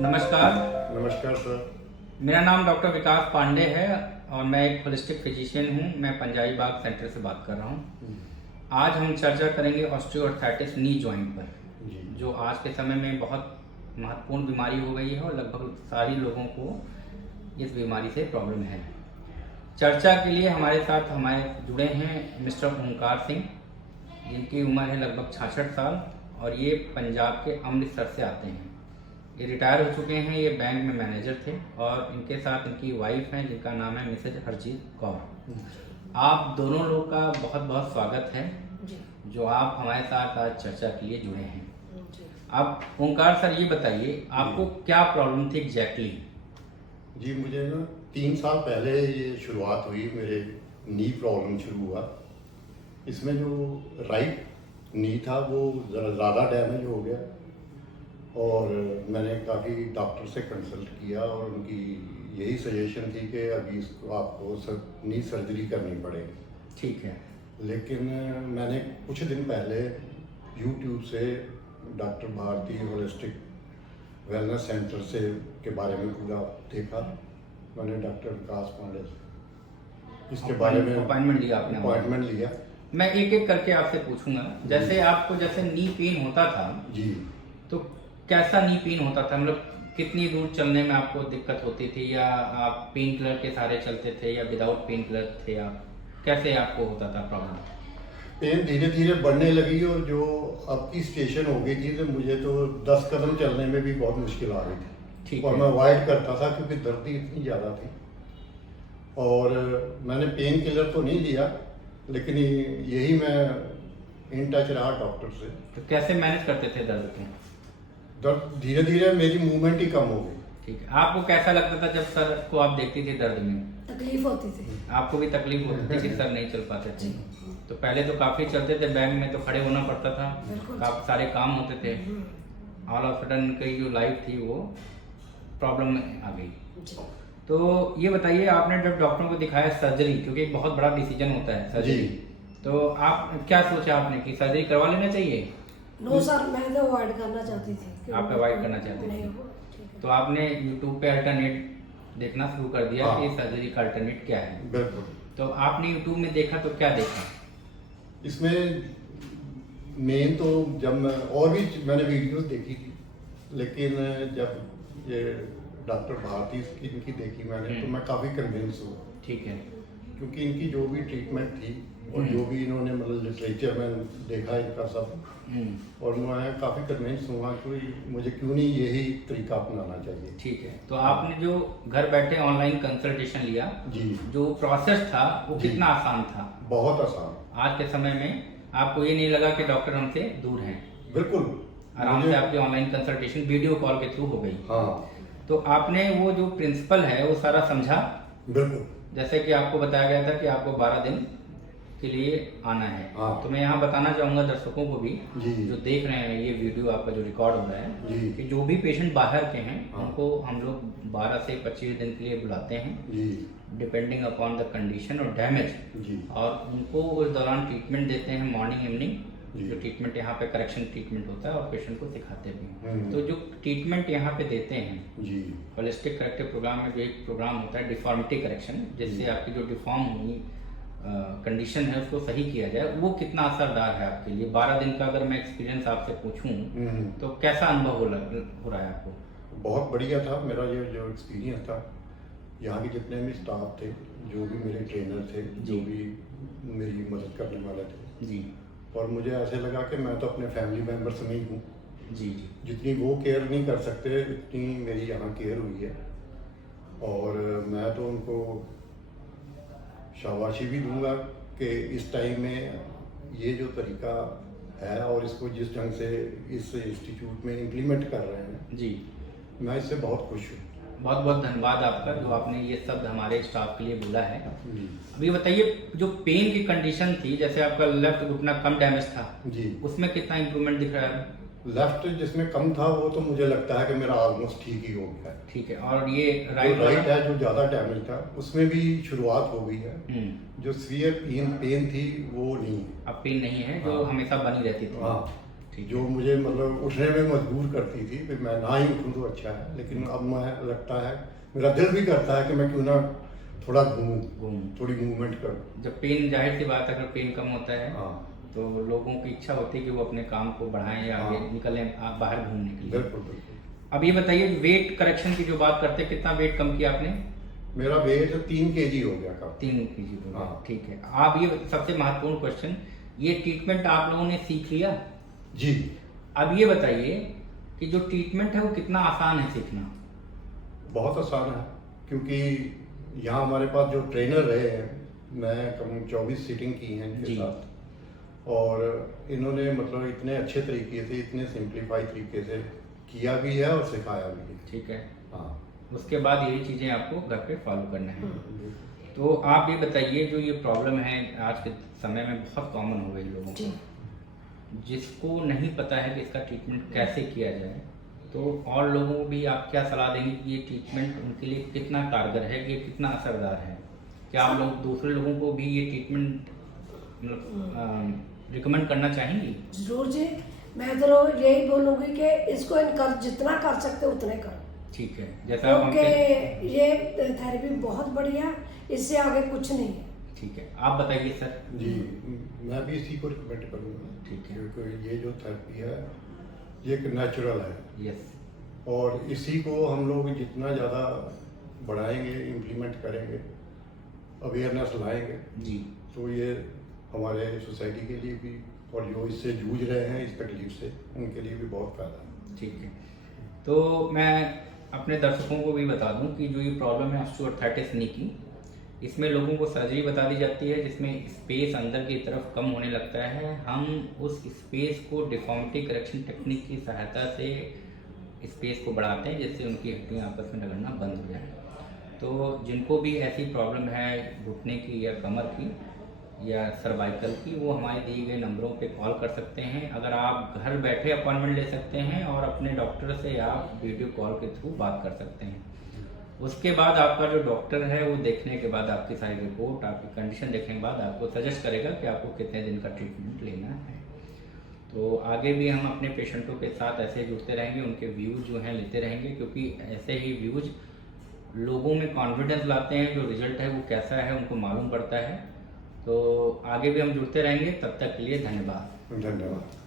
नमस्कार। नमस्कार सर। मेरा नाम डॉक्टर विकास पांडे है और मैं एक होलिस्टिक फिजिशियन हूँ। मैं पंजाबी बाग सेंटर से बात कर रहा हूँ। आज हम चर्चा करेंगे ऑस्टियोआर्थराइटिस नी जॉइंट पर, जो आज के समय में बहुत महत्वपूर्ण बीमारी हो गई है और लगभग सारे लोगों को इस बीमारी से प्रॉब्लम है। चर्चा के लिए हमारे साथ जुड़े हैं मिस्टर ओंकार सिंह, जिनकी उम्र है लगभग 66 साल और ये पंजाब के अमृतसर से आते हैं। ये रिटायर हो चुके हैं। ये बैंक में मैनेजर थे और इनके साथ इनकी वाइफ हैं जिनका नाम है मिसेज हरजीत कौर। आप दोनों लोग का बहुत बहुत स्वागत है जो आप हमारे साथ आज चर्चा के लिए जुड़े हैं। आप ओंकार सर ये बताइए, आपको क्या प्रॉब्लम थी एग्जैक्टली? जी, मुझे ना 3 साल पहले ये शुरुआत हुई, मेरे नी प्रॉब्लम शुरू हुआ। इसमें जो राइट नी था वो ज़्यादा डैमेज हो गया और मैंने काफ़ी डॉक्टर से कंसल्ट किया और उनकी यही सजेशन थी कि अभी इसको आपको नी सर्जरी करनी पड़ेगी। ठीक है। लेकिन मैंने कुछ दिन पहले यूट्यूब से doctor Bharti holistic wellness centre से के बारे में पूरा देखा। मैंने डॉक्टर विकास पांडे इसके बारे में अपॉइंटमेंट लिया आपने? अपॉइंटमेंट लिया। मैं एक एक करके आपसे पूछूंगा। जैसे आपको जैसे नी पेन होता था जी, तो कैसा नी पेन होता था? मतलब कितनी दूर चलने में आपको दिक्कत होती थी, या आप पेन किलर के सहारे चलते थे या विदाउट पेन किलर थे आप? कैसे आपको होता था प्रॉब्लम? पेन धीरे धीरे बढ़ने लगी और जो अब की स्टेशन हो गई थी तो मुझे तो 10 कदम चलने में भी बहुत मुश्किल आ रही थी। ठीक और है। मैं अवॉइड करता था क्योंकि दर्द इतनी ज़्यादा थी। और मैंने पेन किलर तो नहीं लिया, लेकिन यही मैं इन टच रहा डॉक्टर से। तो कैसे मैनेज करते थे दर्द को? दर्द धीरे धीरे मेरी मूवमेंट ही कम हो गई। ठीक है। आपको कैसा लगता था जब सर को आप देखती थी दर्द में? तकलीफ होती थी। आपको भी तकलीफ होती थी कि सर नहीं चल पाते थे? तो पहले तो काफ़ी चलते थे, बैंक में तो खड़े होना पड़ता था, काफ़ी सारे काम होते थे। ऑल ऑफ सडन की जो लाइफ थी वो प्रॉब्लम में आ गई। तो ये बताइए, आपने जब डॉक्टरों को दिखाया सर्जरी, क्योंकि एक बहुत बड़ा डिसीजन होता है सर्जरी, तो आप क्या सोचा आपने कि सर्जरी करवा लेना चाहिए? नो सर, मैं तो अवॉइड करना चाहती थी। आप अवॉइड करना चाहते थे? तो आपने यूट्यूब पे अल्टरनेट देखना शुरू कर दिया कि सर्जरी का अल्टरनेट क्या है। बिल्कुल। तो आपने यूट्यूब में देखा तो क्या देखा? इसमें मेन तो जब मैं और भी मैंने वीडियोस देखी थी, लेकिन जब ये डॉक्टर भारती इनकी देखी मैंने तो मैं काफ़ी कन्विंस हुआ। ठीक है। क्योंकि इनकी जो भी ट्रीटमेंट थी और जो भी इन्होंने मतलब लिटरेचर में देखा इनका सब, और मैं काफ़ी कन्विंस हुआ कि मुझे क्यों नहीं यही तरीका अपनाना चाहिए। ठीक है। तो आपने जो घर बैठे ऑनलाइन कंसल्टेशन लिया, जी, जो प्रोसेस था वो जी, कितना आसान था? बहुत आसान। आज के समय में आपको ये नहीं लगा कि डॉक्टर हमसे दूर हैं? बिल्कुल, आराम से आपकी ऑनलाइन कंसल्टेशन वीडियो कॉल के थ्रू हो गई। हाँ, तो आपने वो जो प्रिंसिपल है वो सारा समझा? बिल्कुल। जैसे कि आपको बताया गया था कि आपको 12 दिन के लिए आना है। हाँ। तो मैं यहाँ बताना चाहूँगा दर्शकों को भी जी, जो देख रहे हैं ये वीडियो आपका जो रिकॉर्ड हो रहा है, जी, कि जो भी पेशेंट बाहर के हैं हाँ, उनको हम लोग 12 से 25 दिन के लिए बुलाते हैं, जी, डिपेंडिंग अपॉन द कंडीशन और डैमेज, जी, और उनको उस दौरान ट्रीटमेंट देते हैं मॉर्निंग इवनिंग। जी। जो ट्रीटमेंट यहाँ पे करेक्शन ट्रीटमेंट होता है और पेशेंट को सिखाते भी हैं। हम्म। तो जो ट्रीटमेंट यहाँ पे देते हैं जी, होलिस्टिक करेक्टिव प्रोग्राम में, जो एक प्रोग्राम होता है डिफॉर्मिटी करेक्शन, जिससे आपकी जो डिफॉर्म हुई कंडीशन है उसको सही किया जाए, वो कितना असरदार है आपके लिए? 12 दिन का अगर मैं एक्सपीरियंस आपसे पूछूं तो कैसा अनुभव हो रहा है आपको? बहुत बढ़िया था मेरा ये जो एक्सपीरियंस था। यहाँ के जितने भी स्टाफ थे, जो भी मेरे ट्रेनर थे, जो भी मेरी मदद करने वाले थे जी, और मुझे ऐसे लगा कि मैं तो अपने फैमिली मेम्बर्स में ही हूँ। जी, जी। जितनी वो केयर नहीं कर सकते उतनी मेरी यहाँ केयर हुई है और मैं तो उनको शाबाशी भी दूंगा कि इस टाइम में ये जो तरीका है और इसको जिस ढंग से इस इंस्टीट्यूट में इम्प्लीमेंट कर रहे हैं, जी, मैं इससे बहुत खुश हूँ। बहुत बहुत धन्यवाद आपका जो आपने ये शब्द हमारे स्टाफ के लिए बोला है। जी, अभी बताइए, जो पेन की कंडीशन थी, जैसे आपका लेफ्ट घुटना कम डैमेज था, जी। उसमें कितना इम्प्रूवमेंट दिख रहा है? लेफ्ट जिसमें कम था वो तो मुझे लगता है कि मेरा ऑलमोस्ट ठीक ही हो गया है। ठीक है। और ये राइट राइट है जो ज़्यादा डैमेज था उसमें भी शुरुआत हो गई है। जो सीवियर पेन थी वो नहीं है। अब पेन नहीं है जो हाँ। हमेशा बनी रहती थी। हाँ, ठीक जो मुझे मतलब उठने में मजबूर करती थी कि मैं ना ही उठूँ तो अच्छा है, लेकिन अब मैं लगता है मेरा दिल भी करता है कि मैं क्यों ना थोड़ा घूमूं, थोड़ी मूवमेंट करूं। जब पेन, जाहिर सी बात है, अगर पेन कम होता है हाँ तो लोगों की इच्छा होती है कि वो अपने काम को बढ़ाएं या आगे हाँ। निकलें बाहर घूमने के लिए। बिल्कुल बिल्कुल। अब ये बताइए, वेट करेक्शन की जो बात करते हैं, कितना वेट कम किया आपने? मेरा वेट 3 kg हो गया कब। 3 kg हो गया, हाँ। ठीक है। आप ये सबसे महत्वपूर्ण क्वेश्चन, ये ट्रीटमेंट आप लोगों ने सीख लिया? जी। अब ये बताइए कि जो ट्रीटमेंट है वो कितना आसान है सीखना? बहुत आसान है, क्योंकि यहाँ हमारे पास जो ट्रेनर रहे हैं, मैं कम 24 सीटिंग की हैं इनके जी। साथ, और इन्होंने मतलब इतने अच्छे तरीके से, इतने सिंप्लीफाई तरीके से किया भी है और सिखाया भी है। ठीक है। हाँ। उसके बाद यही चीज़ें आपको घर पे फॉलो करना है। तो आप ये बताइए, जो ये प्रॉब्लम है आज के समय में बहुत कॉमन हो गई लोगों जी। को, जिसको नहीं पता है कि इसका ट्रीटमेंट कैसे किया जाए, तो और लोगों को भी आप क्या सलाह देंगे कि ये ट्रीटमेंट उनके लिए कितना कारगर है, ये कितना असरदार है? क्या आप लोग दूसरे लोगों को भी ये ट्रीटमेंट मतलब रिकमेंड करना चाहेंगी? जरूर जी, मैं तो यही बोलूंगी कि इसको इनकर जितना कर सकते उतने करो, ठीक है। जैसा आप क्योंकि हमसे, ये थेरेपी बहुत बढ़िया, इससे आगे कुछ नहीं है। ठीक है, आप बताइए सर। जी, मैं भी इसी को रिकमेंड करूँगा। ठीक है। क्योंकि ये जो थेरेपी है ये एक नेचुरल है, यस। और इसी को हम लोग जितना ज़्यादा बढ़ाएंगे, इम्प्लीमेंट करेंगे, अवेयरनेस लाएंगे, जी। तो ये हमारे सोसाइटी के लिए भी, और जो इससे जूझ रहे हैं इस तकलीफ से, उनके लिए भी बहुत फ़ायदा है। ठीक है। तो मैं अपने दर्शकों को भी बता दूं कि जो ये प्रॉब्लम है ऑस्टियोआर्थराइटिस नी की, इसमें लोगों को सर्जरी बता दी जाती है जिसमें स्पेस अंदर की तरफ कम होने लगता है। हम उस स्पेस को डिफॉर्मिटी करेक्शन टेक्निक की सहायता से स्पेस को बढ़ाते हैं, जिससे उनकी हड्डियाँ आपस में लगना बंद हो जाए। तो जिनको भी ऐसी प्रॉब्लम है घुटने की या कमर की या सर्वाइकल की, वो हमारे दिए गए नंबरों पे कॉल कर सकते हैं। अगर आप घर बैठे अपॉइंटमेंट ले सकते हैं और अपने डॉक्टर से आप वीडियो कॉल के थ्रू बात कर सकते हैं। उसके बाद आपका जो डॉक्टर है वो देखने के बाद आपकी सारी रिपोर्ट, आपकी कंडीशन देखने के बाद आपको सजेस्ट करेगा कि आपको कितने दिन का ट्रीटमेंट लेना है। तो आगे भी हम अपने पेशेंटों के साथ ऐसे जुड़ते रहेंगे, उनके व्यूज़ जो हैं लेते रहेंगे, क्योंकि ऐसे ही व्यूज़ लोगों में कॉन्फिडेंस लाते हैं, जो रिजल्ट है वो कैसा है उनको मालूम पड़ता है। तो आगे भी हम जुड़ते रहेंगे, तब तक के लिए धन्यवाद। धन्यवाद।